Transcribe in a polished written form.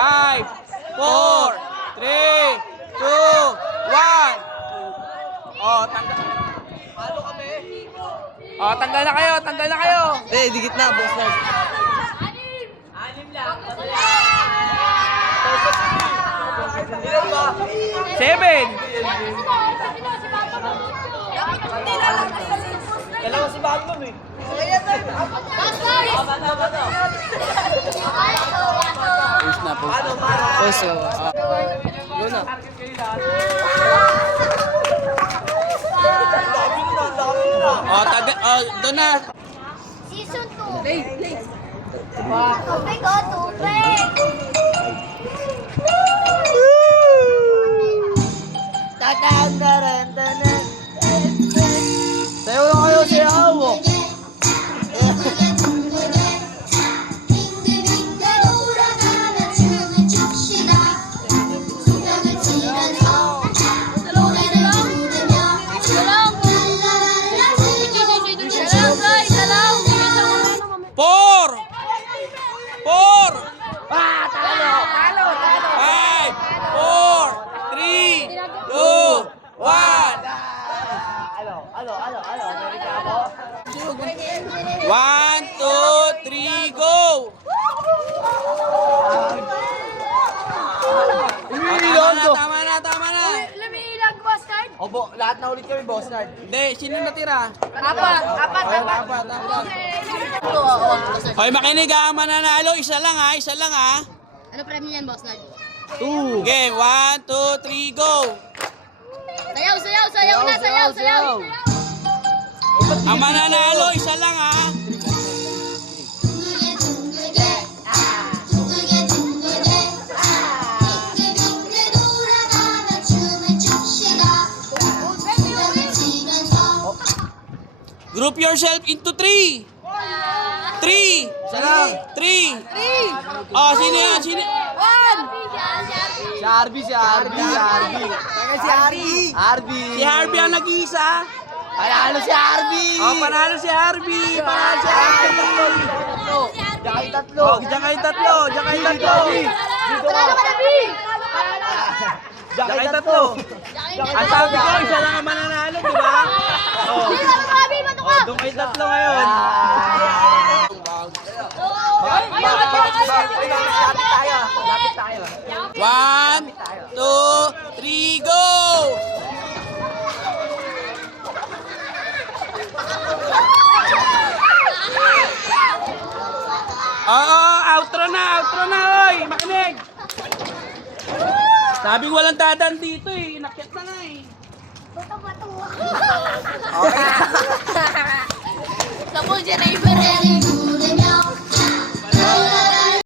5, 4, 3, 2, 1. Oh, tanggal. Paano kami? Oh, tanggal na kayo, tanggal na kayo. Dikit na, boss na. Anim lang. 7. Dalawa si Bagnon eh. Push na, push. Push, Go na. Oh, doon na. Season 2. Tubig o, tubig. Sayaw lang kayo, sayaw. Four! 1, 2, 3, go! Tama na. Lumiilag, boss card. Opo, lahat na ulit kami, boss Nard. Hindi, sino natira? Apat. Hoy, makinig ha, mananalo, isa lang ha. Ano premium yan, boss card? 2. Game, 1, 2, 3, go! Sayaw. Ang mananalo, isa lang ha. Group yourself into 3. 3. Salam. 3. Oh, sino yan? Si Harvey. Si Harvey ang nag-iisa. Panalo si Harvey. Oh, panalo si Harvey. Diyan kayo tatlo. Ang sabi ko, isa lang ang mananalo, di ba? Doon kayo tatlo ngayon. Lapit tayo. 1, 2, 3, go! Outro na, oy! Makinig! Sabi walang dadan dito eh, inakyat na nga eh. Sa po, Jennifer.